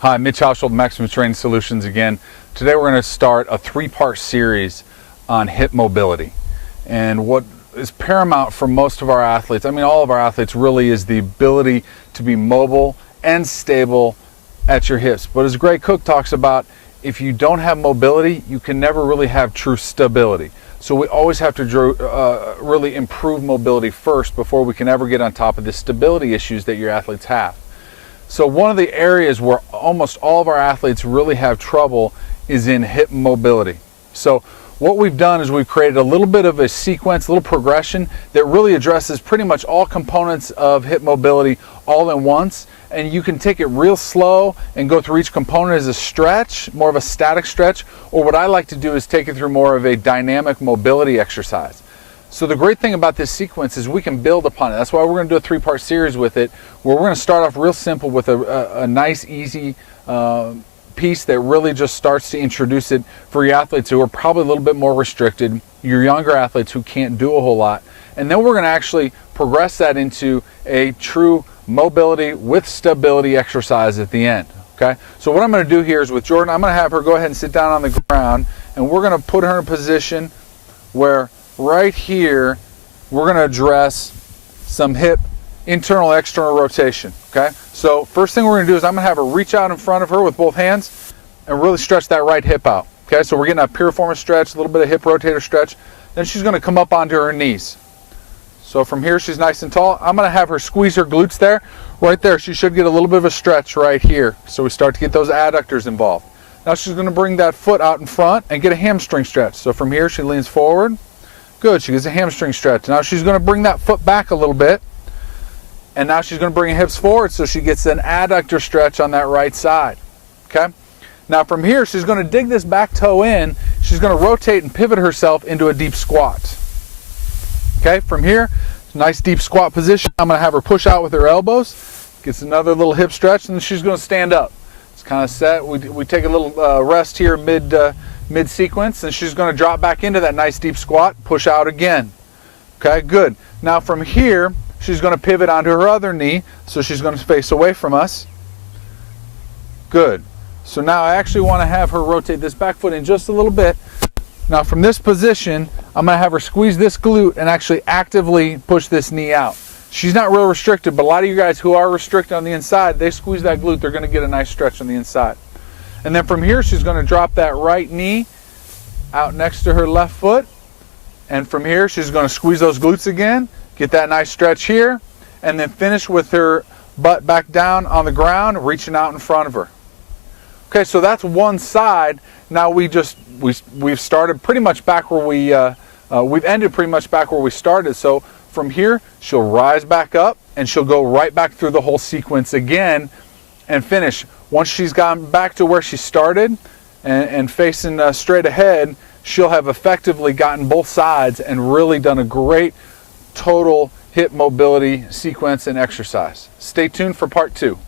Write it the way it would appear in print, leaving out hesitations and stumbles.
Hi, Mitch Haushold, Maximum Training Solutions again. Today we're going to start a three-part series on hip mobility. And what is paramount for most of our athletes, I mean all of our athletes really, is the ability to be mobile and stable at your hips. But as Gray Cook talks about, if you don't have mobility, you can never really have true stability. So we always have to really improve mobility first before we can ever get on top of the stability issues that your athletes have. So one of the areas where almost all of our athletes really have trouble is in hip mobility. So what we've done is we've created a little bit of a sequence, a little progression that really addresses pretty much all components of hip mobility all at once. And you can take it real slow and go through each component as a stretch, more of a static stretch, or what I like to do is take it through more of a dynamic mobility exercise. So the great thing about this sequence is we can build upon it. That's why we're going to do a three-part series with it, where we're going to start off real simple with a nice, easy piece that really just starts to introduce it for your athletes who are probably a little bit more restricted, your younger athletes who can't do a whole lot. And then we're going to actually progress that into a true mobility with stability exercise at the end. Okay? So what I'm going to do here is with Jordan, I'm going to have her go ahead and sit down on the ground, and we're going to put her in a position where right here, we're going to address some hip internal, external rotation, okay? So first thing we're going to do is I'm going to have her reach out in front of her with both hands and really stretch that right hip out, okay? So we're getting a piriformis stretch, a little bit of hip rotator stretch. Then she's going to come up onto her knees. So from here, she's nice and tall. I'm going to have her squeeze her glutes there. Right there, she should get a little bit of a stretch right here. So we start to get those adductors involved. Now she's going to bring that foot out in front and get a hamstring stretch. So from here, she leans forward. Good, she gets a hamstring stretch. Now she's going to bring that foot back a little bit. And now she's going to bring her hips forward so she gets an adductor stretch on that right side. Okay? Now from here, she's going to dig this back toe in. She's going to rotate and pivot herself into a deep squat. Okay? From here, nice deep squat position. I'm going to have her push out with her elbows. Gets another little hip stretch, and then she's going to stand up. It's kind of set. We take a little rest here mid-sequence, and she's going to drop back into that nice deep squat, push out again. Okay, good. Now from here, she's going to pivot onto her other knee, so she's going to face away from us. Good. So now I actually want to have her rotate this back foot in just a little bit. Now from this position, I'm going to have her squeeze this glute and actually actively push this knee out. She's not real restricted, but a lot of you guys who are restricted on the inside, they squeeze that glute, they're going to get a nice stretch on the inside. And then from here, she's going to drop that right knee out next to her left foot. And from here, she's going to squeeze those glutes again, get that nice stretch here, and then finish with her butt back down on the ground, reaching out in front of her. Okay, so that's one side. Now we've started pretty much back where we've ended pretty much back where we started. So from here, she'll rise back up, and she'll go right back through the whole sequence again and finish. Once she's gotten back to where she started and facing straight ahead, she'll have effectively gotten both sides and really done a great total hip mobility sequence and exercise. Stay tuned for part 2.